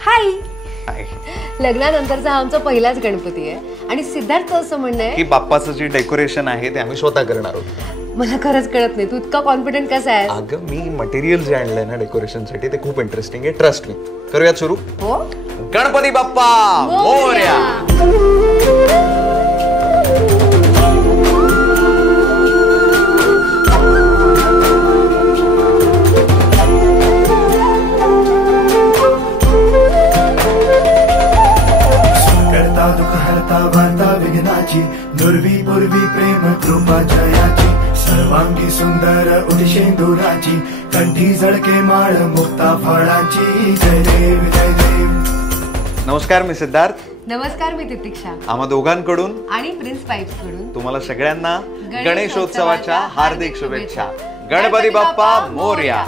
हाय. लग्नानंतरचा हा आमचा पहिलाच गणपती आहे आणि सिद्धार्थ असं म्हणणं आहे की बाप्पाचं जे डेकोरेशन आहे ते आम्ही स्वतः करणार आहोत. मला खरंच कळत नाही तू इतका कॉन्फिडंट कसा आहे. अगं मी मटेरियल जे आणलंय ना डेकोरेशनसाठी ते खूप इंटरेस्टिंग आहे. Trust me. करूयात सुरू. हो. गणपती बाप्पा मोरया. विघ्नाची दुर्वी पूर्वी प्रेम कृपा जयाची सर्वांगी सुंदर उदिशेंदुराची कंठी झळके माळ मुक्ता फळाची जय देव जय देव. नमस्कार मी सिद्धार्थ. नमस्कार मी तितिक्षा. आम्हा दोघांकडून आणि प्रिन्स पाईप्स कडून तुम्हाला सगळ्यांना गणेशोत्सवाच्या हार्दिक शुभेच्छा. गणपती बाप्पा मोरया.